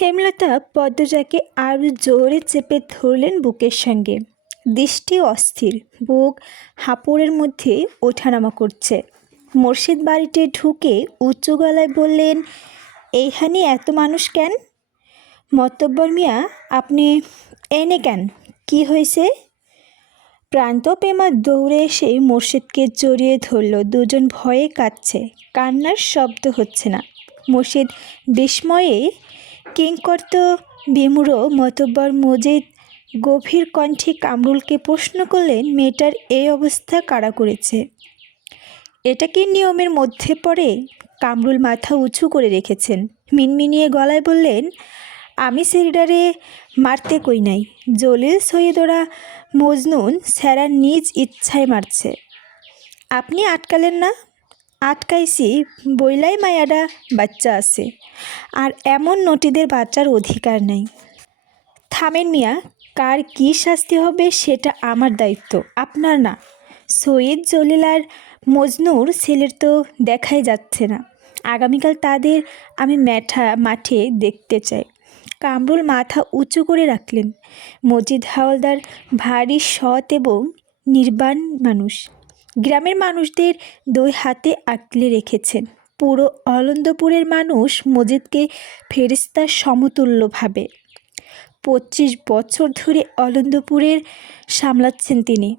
হেমলতা পদ্মজাকে আরও জোরে চেপে ধরলেন বুকের সঙ্গে। দৃষ্টি অস্থির, বুক হাঁপড়ের মধ্যে ওঠানামা করছে। মুর্শিদ বাড়িতে ঢুকে উঁচু গলায় বললেন, এইখানে এত মানুষ কেন? মতব্বর মিয়া, আপনি এনে কেন? কি হয়েছে? প্রান্তপেমা দৌড়ে এসে মুর্শিদকে জড়িয়ে ধরল। দুজন ভয়ে কাঁদছে, কান্নার শব্দ হচ্ছে না। মুর্শিদ বিস্ময়ে কিংকর্ত বিমূঢ়। মতব্বর মজিদ গভীর কণ্ঠে কামরুলকে প্রশ্ন করলেন, মেয়েটার এই অবস্থা কারা করেছে? এটা কি নিয়মের মধ্যে পড়ে? কামরুল মাথা উঁচু করে রেখেছেন, মিনমিনিয়ে গলায় বললেন, আমি সেরিডারে মারতে কই নাই। জলিল সৈয়দ ওরা মজনুন স্যারা নিজ ইচ্ছায় মারছে। আপনি আটকালেন না? আটকাইছি বইলাই মায়াডা বাচ্চা আছে, আর এমন নটিদের বাচ্চার অধিকার নাই। থামেন মিয়া, কার কী শাস্তি হবে সেটা আমার দায়িত্ব, আপনার না। সৈয়দ জলিল আর মজনুর ছেলের তো দেখাই যাচ্ছে না। আগামীকাল তাদের আমি মাঠে দেখতে চাই। কামরুল মাথা উঁচু করে রাখলেন। মজিদ হাওলদার ভারী সৎ এবং নির্বাণ মানুষ। গ্রামের মানুষদের দুই হাতে আঁকলে রেখেছেন। পুরো অলন্দপুরের মানুষ মজিদকে ফেরেশতার সমতুল্য ভাবে। 25 বছর ধরে অলন্দপুরের সামলাচ্ছেন তিনি।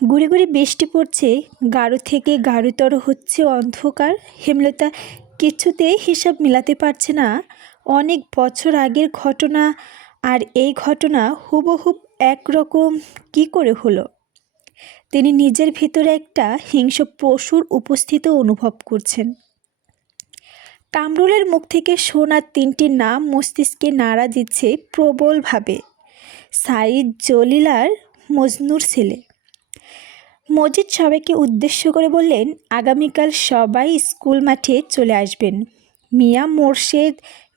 গুড়ি গুড়ি বৃষ্টি পড়ছে, গাঢ় থেকে গাঢ়তর হচ্ছে অন্ধকার। হেমলতা কিছুতেই হিসাব মিলাতে পারছে না অনেক বছর আগের ঘটনা আর এই ঘটনা হুবহুব একরকম কি করে হলো। তিনি নিজের ভিতরে একটা হিংস্র পশুর উপস্থিত অনুভব করছেন। কামরুলের মুখ থেকে শোনা 3টি নাম মস্তিষ্কে নাড়া দিচ্ছে প্রবলভাবে। সাইদ জলিল আর মজনুর ছেলে। মজিদ সবাইকে উদ্দেশ্য করে বললেন, আগামীকাল সবাই স্কুল মাঠে চলে আসবেন। মিয়া মোর্শেদ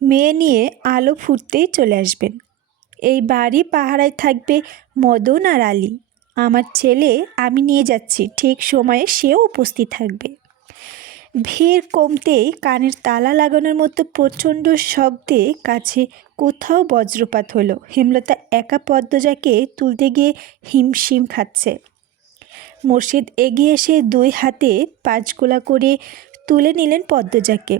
মেয়ে নিয়ে আলো ফুটতেই চলে আসবেন। এই বাড়ি পাহারায় থাকবে মদন আর আলী। আমার ছেলে আমি নিয়ে যাচ্ছি, ঠিক সময়ে সেও উপস্থিত থাকবে। ভিড় কমতেই কানের তালা লাগানোর মতো প্রচণ্ড শব্দে কাছে কোথাও বজ্রপাত হলো। হেমলতা একা পদ্মজাকে তুলতে গিয়ে হিমশিম খাচ্ছে। মুর্শিদ এগিয়ে এসে 2 হাতে 5 গোলা করে তুলে নিলেন পদ্মজাকে।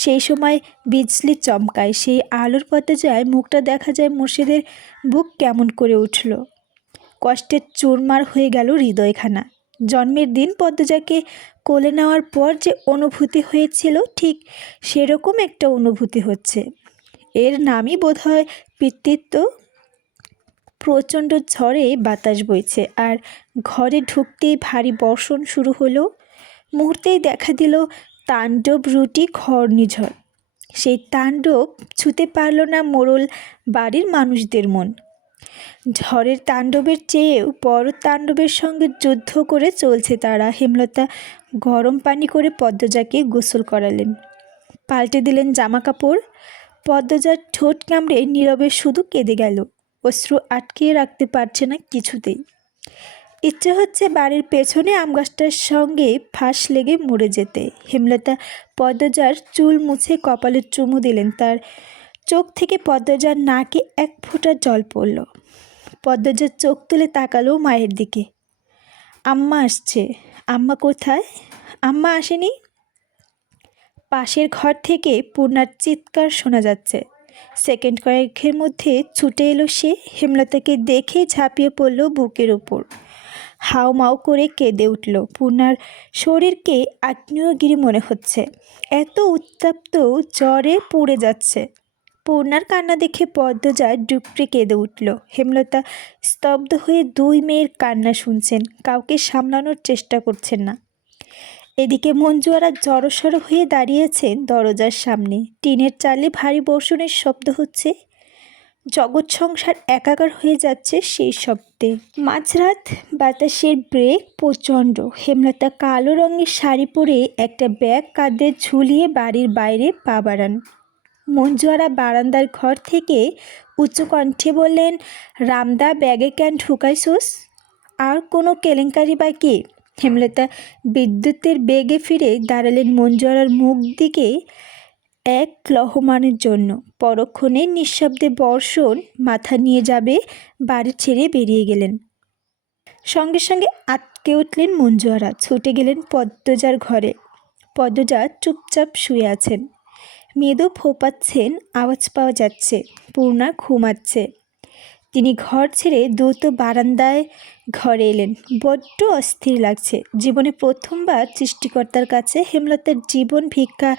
সেই সময় বিজলি চমকায়, সেই আলোর পদ্মজায় মুখটা দেখা যায়। মুর্শিদের বুক কেমন করে উঠল, কষ্টের চুরমার হয়ে গেল হৃদয়খানা। জন্মের দিন পদ্মজাকে কোলে নেওয়ার পর যে অনুভূতি হয়েছিল, ঠিক সেরকম একটা অনুভূতি হচ্ছে। এর নামই বোধহয় পিতৃত্ব। প্রচণ্ড ঝড়ে বাতাস বইছে, আর ঘরে ঢুকতেই ভারী বর্ষণ শুরু হলো। মুহূর্তেই দেখা দিল তাণ্ডব রুটি ঘূর্ণিঝড়। সেই তাণ্ডব ছুঁতে পারল না মোড়ল বাড়ির মানুষদের মন। ঝড়ের তাণ্ডবের চেয়েও বড় তাণ্ডবের সঙ্গে যুদ্ধ করে চলছে তারা। হেমলতা গরম পানি করে পদ্মজাকে গোসল করালেন, পাল্টে দিলেন জামা কাপড়। পদ্মজার ঠোঁট কামড়ে নীরবে শুধু কেঁদে গেল। অশ্রু আটকিয়ে রাখতে পারছে না কিছুতেই। ইচ্ছে হচ্ছে বাড়ির পেছনে আমগাছটার সঙ্গে ফাঁস লেগে মরে যেতে। হেমলতা পদ্মজার চুল মুছে কপালে চুমু দিলেন। তার চোখ থেকে পদ্মজার নাকে 1 ফোঁটা জল পড়ল। পদ্মজার চোখ তুলে তাকালো মায়ের দিকে। আম্মা আসছে। আম্মা কোথায়? আম্মা আসেনি। পাশের ঘর থেকে পূর্ণার চিৎকার শোনা যাচ্ছে। সেকেন্ড কয়েকের মধ্যে ছুটে এলো সে। হেমলতাকে দেখে ঝাঁপিয়ে পড়ল বুকের ওপর। হাউমাউ করে কেঁদে উঠল। পূর্ণার শরীরকে আগ্নেয়গিরি মনে হচ্ছে, এত উত্তপ্ত, জ্বরে পুড়ে যাচ্ছে। পূর্ণার কান্না দেখে পদ্মজা ডুকরে কেঁদে উঠল। হেমলতা স্তব্ধ হয়ে 2 মেয়ের কান্না শুনছেন, কাউকে সামলানোর চেষ্টা করছেন না। এদিকে মঞ্জুয়ারা জড়সড় হয়ে দাঁড়িয়েছেন দরজার সামনে। টিনের চালে ভারী বর্ষণের শব্দ হচ্ছে। জগৎ সংসার একাকার হয়ে যাচ্ছে সেই শব্দে। মাঝরাত, বাতাসের ব্রেক প্রচণ্ড। হেমলতা কালো রঙের শাড়ি পরে একটা ব্যাগ কাঁধে ঝুলিয়ে বাড়ির বাইরে পা বাড়ান। মঞ্জুয়ারা বারান্দার ঘর থেকে উঁচু কণ্ঠে বললেন, রামদা ব্যাগে কেন ঢুকাইছোস? আর কোনো কেলেঙ্কারি বা কি? হেমলতা বিদ্যুতের বেগে ফিরে দাঁড়ালেন মঞ্জুয়ারার মুখ দিকে এক লহমানের জন্য। পরক্ষণে নিঃশব্দে বর্ষণ মাথা নিয়ে যাবে বাড়ি ছেড়ে বেরিয়ে গেলেন। সঙ্গে সঙ্গে আটকে উঠলেন মঞ্জুয়ারা, ছুটে গেলেন পদ্মজার ঘরে। পদ্মজা চুপচাপ শুয়ে আছেন, মৃদু ফোঁপাচ্ছেন, আওয়াজ পাওয়া যাচ্ছে। পূর্ণা ঘুমাচ্ছে। তিনি ঘর ছেড়ে দ্রুত বারান্দায় ঘরে এলেন। বড্ড অস্থির লাগছে। জীবনে প্রথমবার সৃষ্টিকর্তার কাছে হেমলতার জীবন ভিক্ষা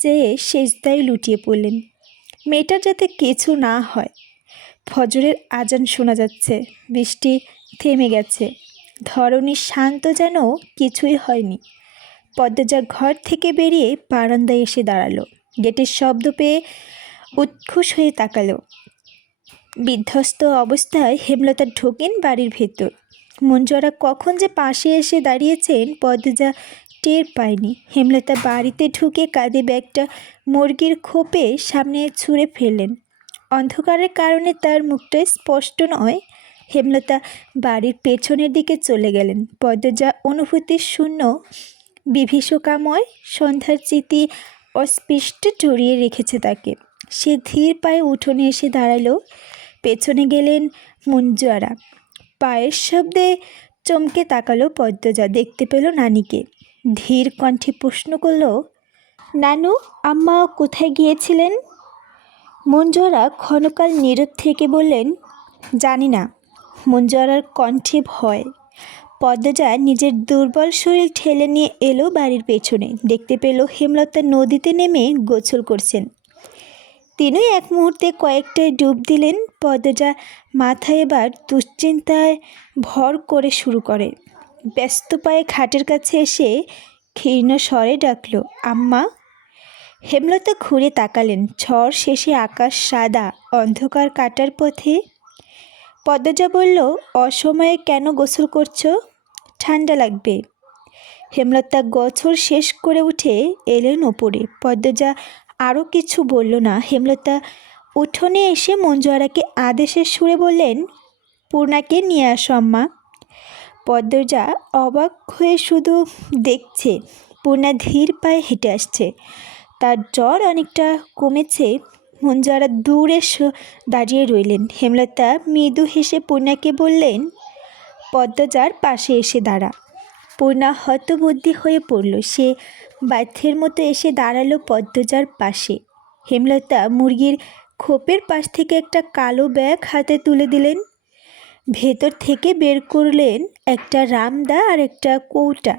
চেয়ে সেজদায় লুটিয়ে পড়লেন। মেয়েটার যাতে কিছু না হয়। ফজরের আজান শোনা যাচ্ছে, বৃষ্টি থেমে গেছে, ধরনী শান্ত, যেন কিছুই হয়নি। পদ্মজা ঘর থেকে বেরিয়ে বারান্দায় এসে দাঁড়ালো। গেটের শব্দ পেয়ে উৎখুশ হয়ে তাকালো। বিধ্বস্ত অবস্থায় হেমলতা ঢোকেন বাড়ির ভেতর। মঞ্জুয়ারা কখন যে পাশে এসে দাঁড়িয়েছেন পদ্মজা টের পায়নি। হেমলতা বাড়িতে ঢুকে কাঁধে ব্যাগটা মুরগির খোপে সামনে ছুঁড়ে ফেললেন। অন্ধকারের কারণে তার মুখটা স্পষ্ট নয়। হেমলতা বাড়ির পেছনের দিকে চলে গেলেন। পদ্মজা অনুভূতি শূন্য, বিভীষিকাময় সন্ধ্যার স্মৃতি অস্পষ্ট জড়িয়ে রেখেছে তাকে। সে ধীর পায়ে উঠোনে এসে দাঁড়ালো। পেছনে গেলেন মঞ্জুয়ারা। পায়ের শব্দে চমকে তাকালো পদ্মজা, দেখতে পেল নানিকে। ধীর কণ্ঠে প্রশ্ন করল, নানু, আম্মা কোথায় গিয়েছিলেন? মঞ্জুয়ারা ক্ষণকাল নীরব থেকে বললেন, জানি না। মঞ্জুয়ারার কণ্ঠে ভয়। পদ্মজা নিজের দুর্বল শরীর ঠেলে নিয়ে এলো বাড়ির পেছনে। দেখতে পেল হেমলতা নদীতে নেমে গোসল করছেন। তিনি এক মুহূর্তে কয়েকটায় ডুব দিলেন। পদ্মজা মাথায় এবার দুশ্চিন্তায় ভর করে শুরু করে। ব্যস্ত পায়ে খাটের কাছে এসে ক্ষীণ স্বরে ডাকল, আম্মা। হেমলতা ঘুরে তাকালেন। ঝড় শেষে আকাশ সাদা, অন্ধকার কাটার পথে। পদ্মজা বলল, অসময়ে কেন গোসল করছো? ঠান্ডা লাগবে। হেমলতা গোসল শেষ করে উঠে এলেন ওপরে। পদ্মজা আরও কিছু বলল না। হেমলতা উঠোনে এসে মঞ্জুয়ারাকে আদেশের সুরে বললেন, পূর্ণাকে নিয়ে আসো আম্মা। পদ্মজা অবাক হয়ে শুধু দেখছে। পূর্ণা ধীর পায়ে হেঁটে আসছে। তার জ্বর অনেকটা কমেছে। মঞ্জুয়ারা দূরে দাঁড়িয়ে রইলেন। হেমলতা মৃদু হেসে পূর্ণাকে বললেন, পদ্মজার পাশে এসে দাঁড়া। পূর্ণা হতবুদ্ধি হয়ে পড়ল। সে বাধ্যের মতো এসে দাঁড়ালো পদ্মজার পাশে। হেমলতা মুরগির খোপের পাশ থেকে একটা কালো ব্যাগ হাতে তুলে দিলেন। ভেতর থেকে বের করলেন একটা রামদা আর একটা কৌটা।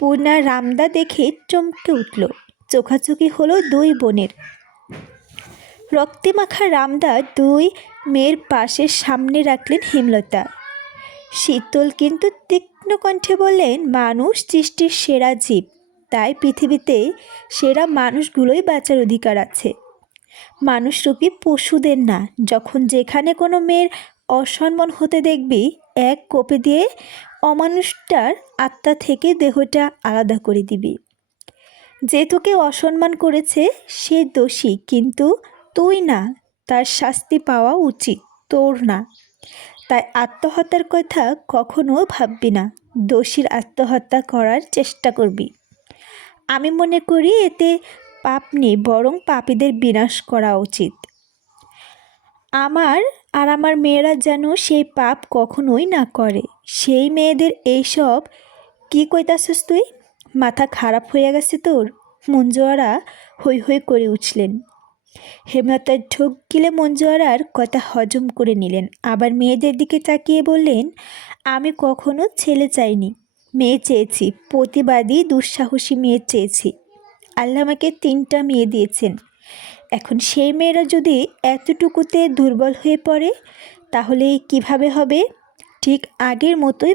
পূর্ণা রামদা দেখে চমকে উঠল। চোখাচোখি হলো দুই বোনের। রক্তে মাখা রামদা দুই মেয়ের পাশে সামনে রাখলেন হেমলতা। শীতল কিন্তু তীক্ষ্ণ কণ্ঠে বললেন, মানুষ সৃষ্টির সেরা জীব, তাই পৃথিবীতে সেরা মানুষগুলোই বাঁচার অধিকার আছে, মানুষরূপী পশুদের না। যখন যেখানে কোনো মেয়ের অসম্মান হতে দেখবি, এক কোপে দিয়ে অমানুষটার আত্মা থেকে দেহটা আলাদা করে দিবি। যে তোকে অসম্মান করেছে সে দোষী, কিন্তু তুই না। তার শাস্তি পাওয়া উচিত, তোর না। তাই আত্মহত্যার কথা কখনো ভাববি না। দোষীর আত্মহত্যা করার চেষ্টা করবি। আমি মনে করি এতে পাপ নেই, বরং পাপীদের বিনাশ করা উচিত। আমার মেয়েরা যেন সেই পাপ কখনোই না করে। সেই মেয়েদের এইসব কি কইতাছস তুই? মাথা খারাপ হয়ে গেছে তোর? মঞ্জুয়ারা হৈ হৈ করে উঠলেন। হেমলতা ঢোক গিলে মঞ্জুয়ারার কথা হজম করে নিলেন। আবার মেয়েদের দিকে তাকিয়ে বললেন, আমি কখনো ছেলে চাইনি, মেয়ে চেয়েছি। প্রতিবাদী দুঃসাহসী মেয়ে চেয়েছি। আল্লাহ আমাকে 3টা মেয়ে দিয়েছেন। এখন সেই মেয়েরা যদি এতটুকুতে দুর্বল হয়ে পড়ে, তাহলে কিভাবে হবে? ঠিক আগের মতোই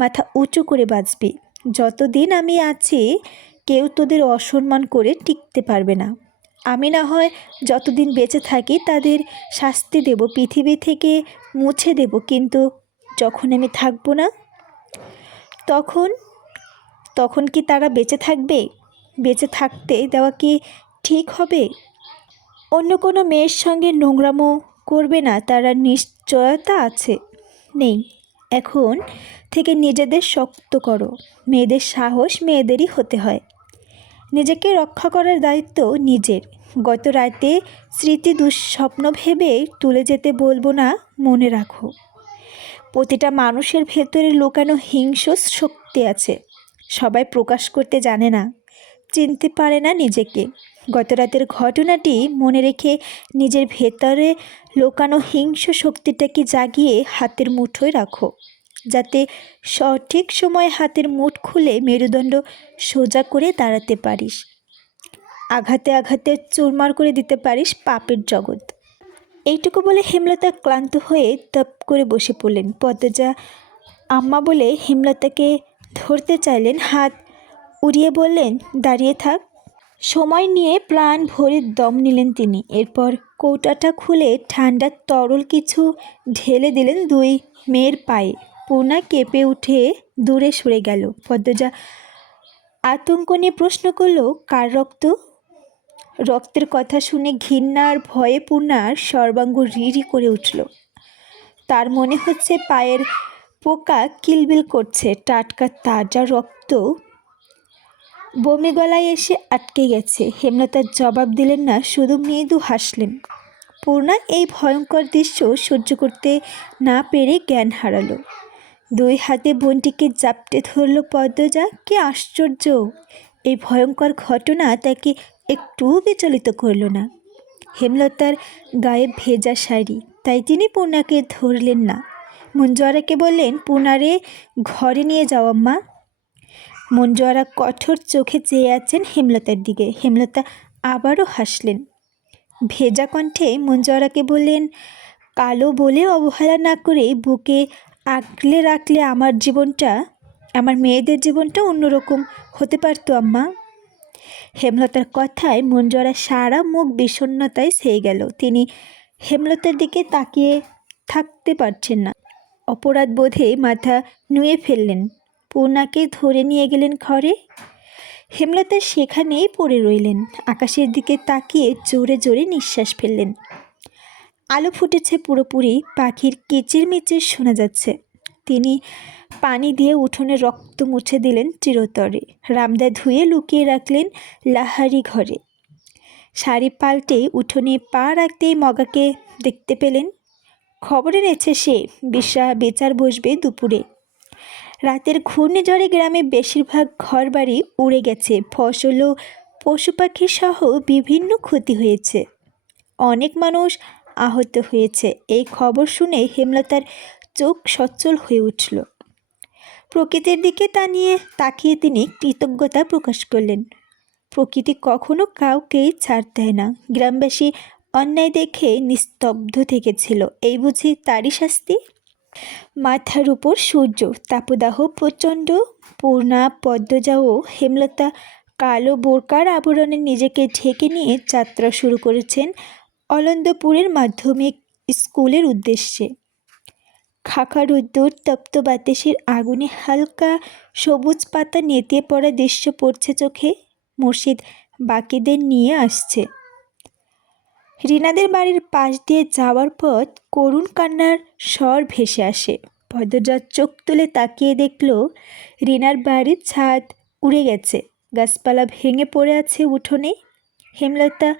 মাথা উঁচু করে বাঁচবি। যতদিন আমি আছি কেউ তোদের অসম্মান করে টিকতে পারবে না। আমি না হয় যতদিন বেঁচে থাকি তাদের শাস্তি দেব, পৃথিবী থেকে মুছে দেব, কিন্তু যখন আমি থাকবো না, তখন কি তারা বেঁচে থাকবে? বেঁচে থাকতে দেওয়া কি ঠিক হবে? অন্য কোনো মেয়ের সঙ্গে নোংরামো করবে না, তারা নিশ্চয়তা আছে নেই। এখন থেকে নিজেদের শক্ত করো। মেয়েদের সাহস মেয়েদেরই হতে হয়। নিজেকে রক্ষা করার দায়িত্ব নিজের। গত রাতে স্মৃতি দুঃস্বপ্ন ভেবে তুলে যেতে বলবো না, মনে রাখো। প্রতিটা মানুষের ভেতরে লুকানো হিংস্র শক্তি আছে, সবাই প্রকাশ করতে জানে না, চিনতে পারে না নিজেকে। গত রাতের ঘটনাটি মনে রেখে নিজের ভেতরে লুকানো হিংস্র শক্তিটাকে জাগিয়ে হাতের মুঠোয় রাখো, যাতে সঠিক সময়ে হাতের মুঠ খুলে মেরুদণ্ড সোজা করে দাঁড়াতে পারিস। আঘাতে আঘাতে চুরমার করে দিতে পারিস পাপের জগৎ। এইটুকু বলে হেমলতা ক্লান্ত হয়ে তপ করে বসে পড়লেন। পদ্মজা আম্মা বলে হেমলতাকে ধরতে চাইলেন, হাত উড়িয়ে বললেন, দাঁড়িয়ে থাক। সময় নিয়ে প্রাণ ভরে দম নিলেন তিনি। এরপর কৌটাটা খুলে ঠান্ডা তরল কিছু ঢেলে দিলেন দুই মেয়ের পায়ে। পূর্ণা কেঁপে উঠে দূরে সরে গেল। পদ্মজা আতঙ্ক নিয়ে প্রশ্ন করল, কার রক্ত? রক্তের কথা শুনে ঘৃণা আর ভয়ে পূর্ণার সর্বাঙ্গ রিরি করে উঠল। তার মনে হচ্ছে পায়ের পোকা কিলবিল করছে। টাটকা তাজা রক্ত বমি গলায় এসে আটকে গেছে। হেমলতার জবাব দিলেন না, শুধু মৃদু হাসলেন। পূর্ণা এই ভয়ঙ্কর দৃশ্য সহ্য করতে না পেরে জ্ঞান হারালো। দুই হাতে বোনটিকে জাপটে ধরল পদ্মজা। কি আশ্চর্য! এই ভয়ঙ্কর ঘটনা তাকে একটুও বিচলিত করল না। হেমলতার গায়ে ভেজা শাড়ি, তাই তিনি পূর্ণাকে ধরলেন না। মঞ্জুয়ারাকে বললেন, পূর্ণারে ঘরে নিয়ে যাও আম্মা। মঞ্জুয়ারা কঠোর চোখে চেয়ে আছেন হেমলতার দিকে। হেমলতা আবারও হাসলেন। ভেজা কণ্ঠে মঞ্জুয়ারাকে বললেন, কালো বলে অবহেলা না করে বুকে আগলে রাখলে আমার জীবনটা, আমার মেয়েদের জীবনটা অন্যরকম হতে পারতো আম্মা। হেমলতার কথায় মঞ্জুয়ারা সারা মুখ বিষণ্ণতায় ছেয়ে গেল। তিনি হেমলতার দিকে তাকিয়ে থাকতে পারছেন না। অপরাধ বোধে মাথা নুয়ে ফেললেন। পূর্ণাকে ধরে নিয়ে গেলেন ঘরে। হেমলতা সেখানেই পড়ে রইলেন। আকাশের দিকে তাকিয়ে জোরে জোরে নিঃশ্বাস ফেললেন। আলো ফুটেছে পুরোপুরি, পাখির কিচিরমিচির শোনা যাচ্ছে। তিনি পানি দিয়ে উঠোনে রক্ত মুছে দিলেন চিরতরে। রামদা ধুয়ে লুকিয়ে রাখলেন লাহারি ঘরে। শাড়ি পাল্টে উঠোনে পা রাখতেই মগাকে দেখতে পেলেন। খবর এনেছে সে বিচার বসবে দুপুরে। রাতের ঘূর্ণিঝড়ে গ্রামে বেশিরভাগ ঘরবাড়ি উড়ে গেছে। ফসল ও পশু পাখি সহ বিভিন্ন ক্ষতি হয়েছে। অনেক মানুষ আহত হয়েছে। এই খবর শুনে হেমলতার চোখ সচ্ছল হয়ে উঠল। প্রকৃতির দিকে তাকিয়ে তিনি কৃতজ্ঞতা প্রকাশ করলেন। প্রকৃতি কখনো কাউকেই ছাড় দেয় না। গ্রামবাসী অন্যায় দেখে নিস্তব্ধ থেকেছিল, এই বুঝি তারই শাস্তি? মাথার উপর সূর্য, তাপদাহ প্রচণ্ড। পূর্ণা, পদ্মজা ও হেমলতা কালো বোরকার আবরণে নিজেকে ঢেকে নিয়ে যাত্রা শুরু করেছেন অলন্দপুরের মাধ্যমিক স্কুলের উদ্দেশ্যে। খাখা রোদ্দুর, তপ্ত বাতাসের আগুনে হালকা সবুজ পাতা নেতিয়ে পড়া দৃশ্য পড়ছে চোখে। মুর্শিদ বাকিদের নিয়ে আসছে। রিনাদের বাড়ির পাশ দিয়ে যাওয়ার পথ করুণ কান্নার স্বর ভেসে আসে। পদ্মজা চোখ তুলে তাকিয়ে দেখল রিনার বাড়ির ছাদ উড়ে গেছে, গাছপালা ভেঙে পড়ে আছে উঠোনে। হেমলতা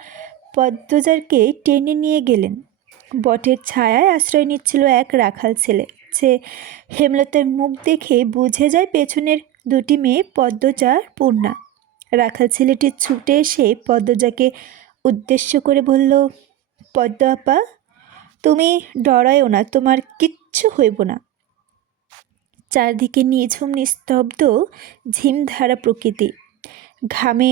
পদ্মজাকে টেনে নিয়ে গেলেন। বটের ছায়ায় আশ্রয় নিচ্ছিল এক রাখাল ছেলে। সে হেমলতার মুখ দেখে বুঝে যায় পেছনের দুটি মেয়ে পদ্মজা আর পূর্ণা। রাখাল ছেলেটি ছুটে এসে পদ্মজাকে উদ্দেশ্য করে বলল, পদ্ম আপা, তুমি ডরায়ও না, তোমার কিচ্ছু হইব না। চারদিকে নিঝুম নিস্তব্ধ ঝিমধারা প্রকৃতি। ঘামে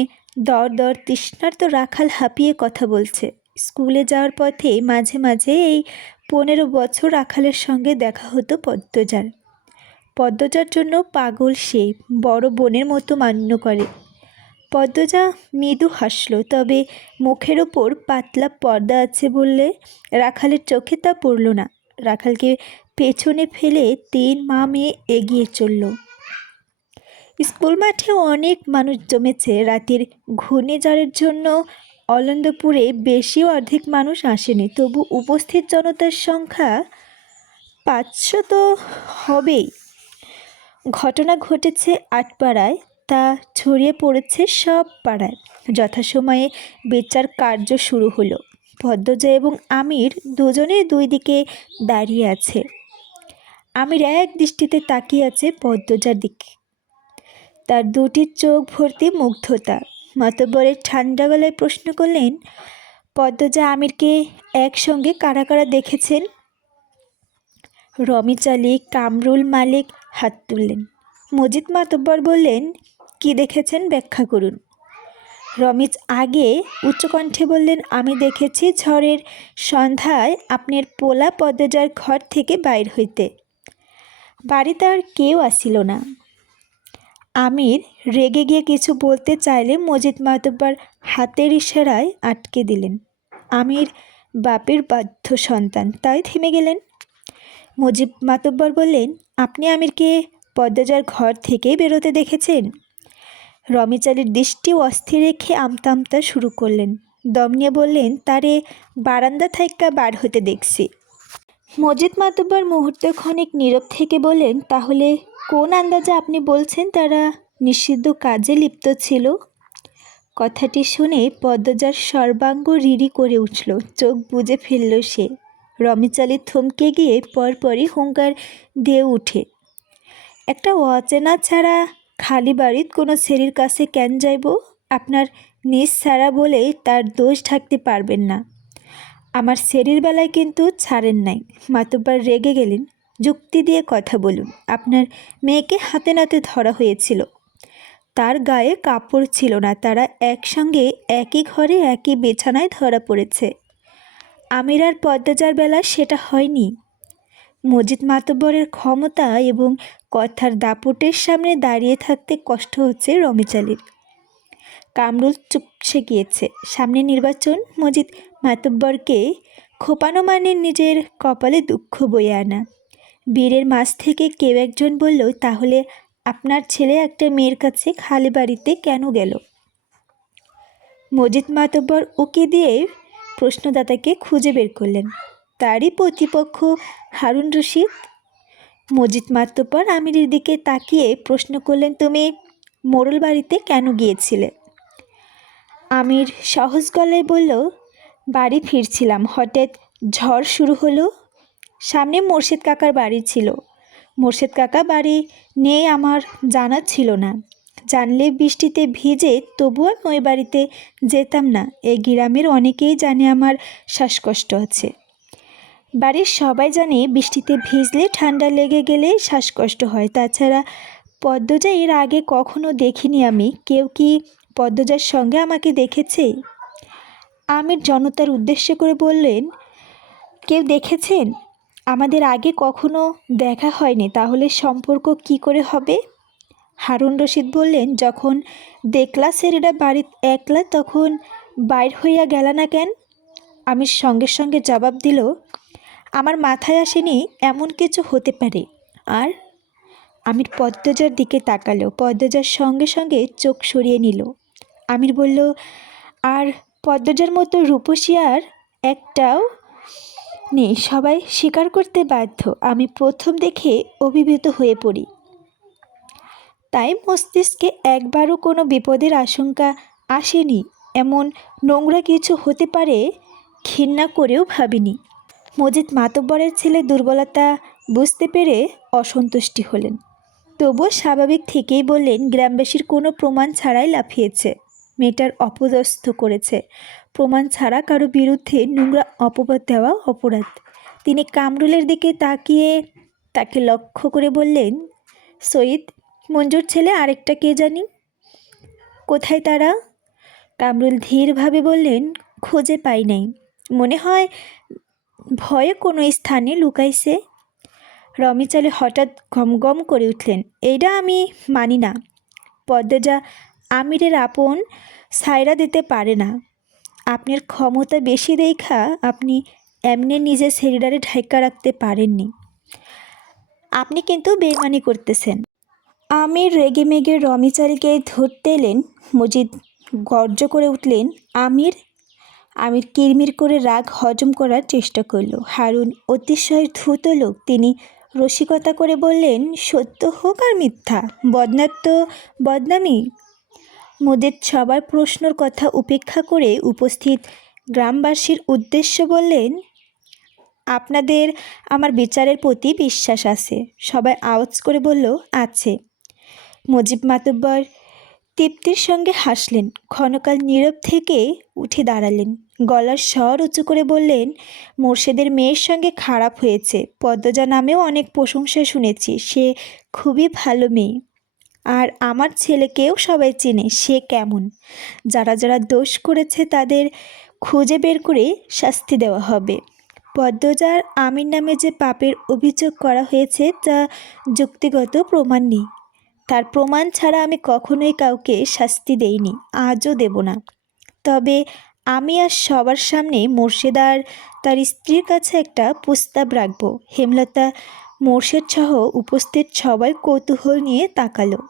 দর দর তৃষ্ণার্ত রাখাল হাঁপিয়ে কথা বলছে। স্কুলে যাওয়ার পথে মাঝে মাঝে এই 15 বছর রাখালের সঙ্গে দেখা হতো পদ্মজার। পদ্মজার জন্য পাগল সে, বড় বোনের মতো মান্য করে। পদ্মজা মৃদু হাসল, তবে মুখের ওপর পাতলা পর্দা আছে বললে রাখালের চোখে তা পড়ল না। রাখালকে পেছনে ফেলে 3 মা মেয়ে এগিয়ে চলল। স্কুল মাঠে অনেক মানুষ জমেছে। রাতের ঘূর্ণিঝড়ের জন্য অলন্দপুরে বেশি অর্ধেক মানুষ আসেনি, তবু উপস্থিত জনতার সংখ্যা 500 তো হবেই। ঘটনা ঘটেছে আটপাড়ায়। তা ছড়িয়ে পড়েছে সব পাড়ায়। যথাসময়ে বিচার কার্য শুরু হলো। পদ্মজা এবং আমির দুজনে দুই দিকে দাঁড়িয়ে আছে। আমির এক দৃষ্টিতে তাকিয়ে আছে পদ্মজার দিকে, তার দুটি চোখ ভর্তি মুগ্ধতা। মাতব্বরের ঠান্ডা গলায় প্রশ্ন করলেন, পদ্মজা আমিরকে একসঙ্গে কারা কারা দেখেছেন? রমিজ আলী, কামরুল মালিক হাত তুললেন। মজিদ মাতব্বর বললেন, কি দেখেছেন ব্যাখ্যা করুন। রমিজ আগে উচ্চকণ্ঠে বললেন, আমি দেখেছি ঝড়ের সন্ধ্যায় আপনার পোলা পদ্মজার ঘর থেকে বাইর হইতে। বাড়িতে আর কেউ আসিল না। আমির রেগে গিয়ে কিছু বলতে চাইলে মজিদ মাতব্বর হাতের ইশারায় আটকে দিলেন। আমির বাপের বাধ্য সন্তান, তাই থেমে গেলেন। মজিদ মাতব্বর বললেন, আপনি আমিরকে পদ্মজার ঘর থেকেই বেরোতে দেখেছেন? রমিজ আলীর দৃষ্টি অস্থির রেখে আমতা আমতা শুরু করলেন। দম নিয়ে বললেন, তারে বারান্দা থাইক্কা বার হতে দেখছি। মজিদ মাতব্বর মুহূর্তক্ষণিক নীরব থেকে বললেন, তাহলে কোন আন্দাজে আপনি বলছেন তারা নিষিদ্ধ কাজে লিপ্ত ছিল? কথাটি শুনে পদ্মজার সর্বাঙ্গ রিরি করে উঠল, চোখ বুজে ফেলল সে। রমিজ আলী থমকে গিয়ে পরপরই হুঙ্কার দিয়ে উঠে, একটা অচেনা ছাড়া খালি বাড়িত কোনো ছেলের কাছে কেন যাইব? আপনার নিজ ছাড়া বলে তার দোষ ঢাকতে পারবেন না। আমার ছেলের বেলায় কিন্তু ছাড়েন নাই। মাতব্বর রেগে গেলেন, যুক্তি দিয়ে কথা বলুন। আপনার মেয়েকে হাতে নাতে ধরা হয়েছিল, তার গায়ে কাপড় ছিল না, তারা একসঙ্গে একই ঘরে একই বিছানায় ধরা পড়েছে। আমির আর পদ্মজার বেলা সেটা হয়নি। মজিদ মাতব্বরের ক্ষমতা এবং কথার দাপটের সামনে দাঁড়িয়ে থাকতে কষ্ট হচ্ছে রমিজ আলীর। কামরুল চুপসে গিয়েছে। সামনে নির্বাচন, মজিদ মাতব্বরকে খোপানো মানে নিজের কপালে দুঃখ বয়ে আনা। বীরের মাঝ থেকে কেউ একজন বলল, তাহলে আপনার ছেলে একটা মেয়ের কাছে খালি বাড়িতে কেন গেল? মজিদ মাতব্বর উকি দিয়ে প্রশ্নদাতাকে খুঁজে বের করলেন। তারই প্রতিপক্ষ হারুন রশিদ। মজিদ মাতব্বর আমিরের দিকে তাকিয়ে প্রশ্ন করলেন, তুমি মোড়ল বাড়িতে কেন গিয়েছিলে? আমির সহজ গলায় বলল, বাড়ি ফিরছিলাম, হঠাৎ ঝড় শুরু হলো। সামনে মোর্শেদ কাকার বাড়ি ছিল। মোর্শেদ কাকা বাড়ি নেই আমার জানা ছিল না। জানলে বৃষ্টিতে ভিজে তবুও আমি ওই বাড়িতে যেতাম না। এই গ্রামের অনেকেই জানে আমার শ্বাসকষ্ট আছে। বাড়ির সবাই জানে বৃষ্টিতে ভিজলে ঠান্ডা লেগে গেলে শ্বাসকষ্ট হয়। তাছাড়া পদ্মজা এর আগে কখনো দেখিনি আমি। কেউ কি পদ্মজার সঙ্গে আমাকে দেখেছে? আমির জনতার উদ্দেশ্য করে বললেন, কেউ দেখেছেন? আমাদের আগে কখনো দেখা হয়নি, তাহলে সম্পর্ক কি করে হবে? হারুন রশিদ বললেন, যখন দেখলা ছেলেরা বাড়িতে একলা তখন বাইর হইয়া গেলা না কেন? আমির সঙ্গে সঙ্গে জবাব দিল, আমার মাথায় আসেনি এমন কিছু হতে পারে। আর আমির পদ্মজার দিকে তাকালো। পদ্মজার সঙ্গে সঙ্গে চোখ সরিয়ে নিল। আমির বলল, আর পদ্মজার মতো রূপসী আর একটাও নেই, সবাই স্বীকার করতে বাধ্য। আমি প্রথম দেখে অভিভূত হয়ে পড়ি, তাই মস্তিষ্কে একবারও কোনো বিপদের আশঙ্কা আসেনি। এমন নোংরা কিছু হতে পারে ঘৃণা করেও ভাবিনি। মজিদ মাতব্বরের ছেলে দুর্বলতা বুঝতে পেরে অসন্তুষ্টি হলেন, তবুও স্বাভাবিক থেকেই বললেন, গ্রামবাসীর কোনো প্রমাণ ছাড়াই লাফিয়েছে, মেয়েটার অপদস্থ করেছে। প্রমাণ ছাড়া কারো বিরুদ্ধে নোংরা অপবাদ দেওয়া অপরাধ। তিনি কামরুলের দিকে তাকিয়ে তাকে লক্ষ্য করে বললেন, সঈদ, মঞ্জুর ছেলে আরেকটা কে জানি, কোথায় তারা? কামরুল ধীরভাবে বললেন, খুঁজে পাই নাই, মনে হয় ভয়ে কোনো স্থানে লুকাইছে। রমিজ আলী হঠাৎ গমগম করে উঠলেন, এইটা আমি মানি না। পদ্মজা আমিরের আপন সায়রা দিতে পারে না। আপনার ক্ষমতা বেশি দেখা আপনি এমনি নিজের ছেলেটারে ঢাইকা রাখতে পারেননি। আপনি কিন্তু বেইমানি করতেছেন। আমির রেগে মেগে রমিজ আলীকে ধরতে এলেন। মজিদ গর্জ করে উঠলেন, আমির! আমির কিরমির করে রাগ হজম করার চেষ্টা করল। হারুন অতিশয় ধূর্ত লোক, তিনি রসিকতা করে বললেন, সত্য হোক আর মিথ্যা, বদনাম তো বদনামই। মোদের সবার প্রশ্নর কথা উপেক্ষা করে উপস্থিত গ্রামবাসীর উদ্দেশ্য বললেন, আপনাদের আমার বিচারের প্রতি বিশ্বাস আছে। সবাই আওয়াজ করে বলল, আছে। মজিব মাতব্বর তৃপ্তির সঙ্গে হাসলেন, ক্ষণকাল নীরব থেকে উঠে দাঁড়ালেন, গলার স্বর উঁচু করে বললেন, মোর্শেদের মেয়ের সঙ্গে খারাপ হয়েছে। পদ্মজা নামেও অনেক প্রশংসা শুনেছি, সে খুবই ভালো মেয়ে। আর আমার ছেলেকেও সবাই চেনে, সে কেমন। যারা যারা দোষ করেছে তাদের খুঁজে বের করে শাস্তি দেওয়া হবে। পদ্মজার আমির নামে যে পাপের অভিযোগ করা হয়েছে তা যুক্তিগত প্রমাণ নেই। তার প্রমাণ ছাড়া আমি কখনোই কাউকে শাস্তি দেইনি, আজও দেব না। তবে আমি আজ সবার সামনে মোর্শেদার তার স্ত্রীর কাছে একটা প্রস্তাব রাখব। হেমলতা, মোর্শেদ সহ উপস্থিত সবাই কৌতূহল নিয়ে তাকালো।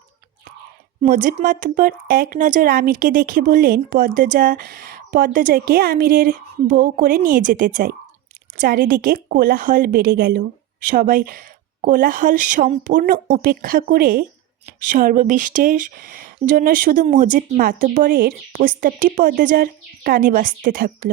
মজিব মাতব্বর এক নজর আমিরকে দেখে বললেন, পদ্মজাকে আমিরের বউ করে নিয়ে যেতে চাই। চারিদিকে কোলাহল বেড়ে গেল। সবাই কোলাহল সম্পূর্ণ উপেক্ষা করে সর্ববিষ্টের জন্য শুধু মজিব মাতব্বরের প্রস্তাবটি পদ্মজার কানে বাজতে থাকল।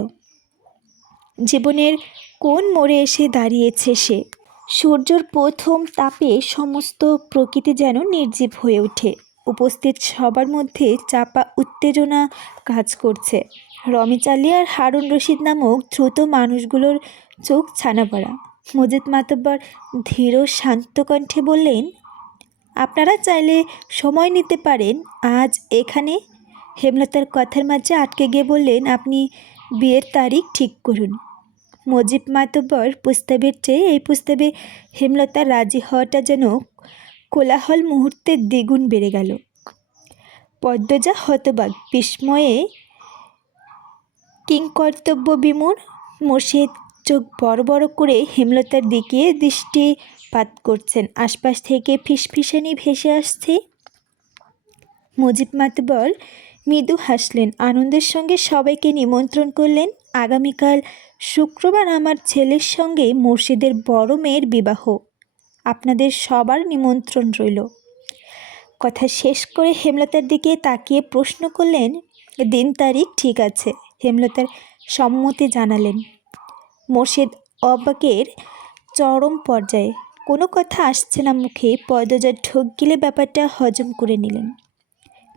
জীবনের কোন মোড়ে এসে দাঁড়িয়েছে সে। সূর্যের প্রথম তাপে সমস্ত প্রকৃতি যেন নির্জীব হয়ে ওঠে। উপস্থিত সবার মধ্যে চাপা উত্তেজনা কাজ করছে। রমেশ আলী আর হারুন রশিদ নামক দ্রুত মানুষগুলোর চোখ ছানা পড়া। মজিদ মাতব্বর ধীর শান্ত কণ্ঠে বললেন, আপনারা চাইলে সময় নিতে পারেন। আজ এখানে। হেমলতার কথার মাঝে আটকে গিয়ে বললেন, আপনি বিয়ের তারিখ ঠিক করুন। মজিব মাতব্বর প্রস্তাবের চেয়ে এই প্রস্তাবে হেমলতা রাজি হওয়াটা যেন কোলাহল মুহূর্তে দ্বিগুণ বেড়ে গেল। পদ্মজা হতবাক, বিস্ময়ে কিংকর্তব্য বিমূঢ়। মোর্শেদ চোখ বড় বড় করে হেমলতার দিকে দৃষ্টিপাত করছেন। আশপাশ থেকে ফিসফিসানি ভেসে আসছে। মজিব মাতব্বর মৃদু হাসলেন, আনন্দের সঙ্গে সবাইকে নিমন্ত্রণ করলেন। আগামীকাল শুক্রবার আমার ছেলের সঙ্গে মোর্শেদের বড় মেয়ের বিবাহ। আপনাদের সবার নিমন্ত্রণ রইল। কথা শেষ করে হেমলতার দিকে তাকিয়ে প্রশ্ন করলেন, দিন তারিখ ঠিক আছে? হেমলতার সম্মতি জানালেন। মোর্শেদ অবাকের চরম পর্যায়ে, কোনো কথা আসছে না মুখে। পদ্মজার ঢোক গিলে ব্যাপারটা হজম করে নিলেন।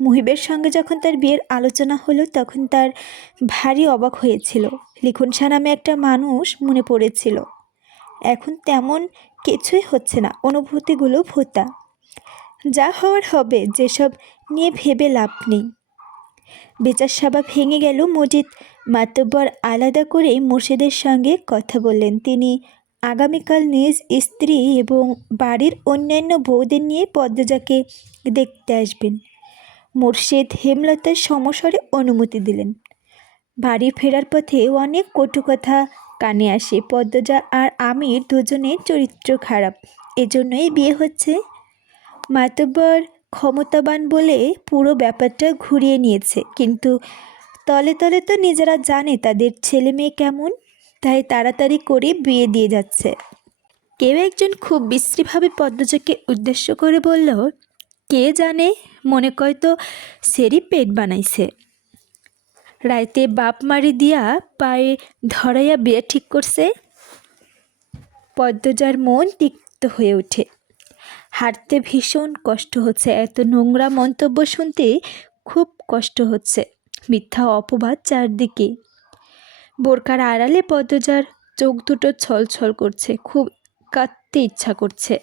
মুহিবের সঙ্গে যখন তার বিয়ের আলোচনা হলো তখন তার ভারী অবাক হয়েছিল। লিখন শাহ নামে একটা মানুষ মনে পড়েছিল। এখন তেমন কিছুই হচ্ছে না, অনুভূতিগুলো ভোতা। যা হওয়ার হবে, যেসব নিয়ে ভেবে লাভ নেই। বেচার সাবা ভেঙে গেল। মজিদ মাতব্বর আলাদা করে মোর্শেদের সঙ্গে কথা বললেন। তিনি আগামীকাল নিজ স্ত্রী এবং বাড়ির অন্যান্য বউদের নিয়ে পদ্মজাকে দেখতে আসবেন। মোর্শেদ হেমলতার সমস্বরে অনুমতি দিলেন। বাড়ি ফেরার পথে অনেক কটু কথা কানে আসে। পদ্মজা আর আমির দুজনের চরিত্র খারাপ, এজন্যই বিয়ে হচ্ছে। মাতব্বর ক্ষমতাবান বলে পুরো ব্যাপারটা ঘুরিয়ে নিয়েছে, কিন্তু তলে তলে তো নিজেরা জানে তাদের ছেলে মেয়ে কেমন, তাই তাড়াতাড়ি করে বিয়ে দিয়ে যাচ্ছে। কেউ একজন খুব বিশ্রীভাবে পদ্মজাকে উদ্দেশ্য করে বলল, কে জানে, মনে কয় তো সেরি পেট বানাইছে। রাইতে বাপ মারি দিয়া পায়ে ধরাইয়া বিয়ে ঠিক করছে। পদ্মজার মন তিক্ত হয়ে ওঠে। হাঁটতে ভীষণ কষ্ট হচ্ছে। এত নোংরা মন্তব্য শুনতে খুব কষ্ট হচ্ছে। মিথ্যা অপবাদ চারদিকে। বোরকার আড়ালে পদ্মজার চোখ দুটো ছলছল করছে। খুব কাঁদতে ইচ্ছা করছে।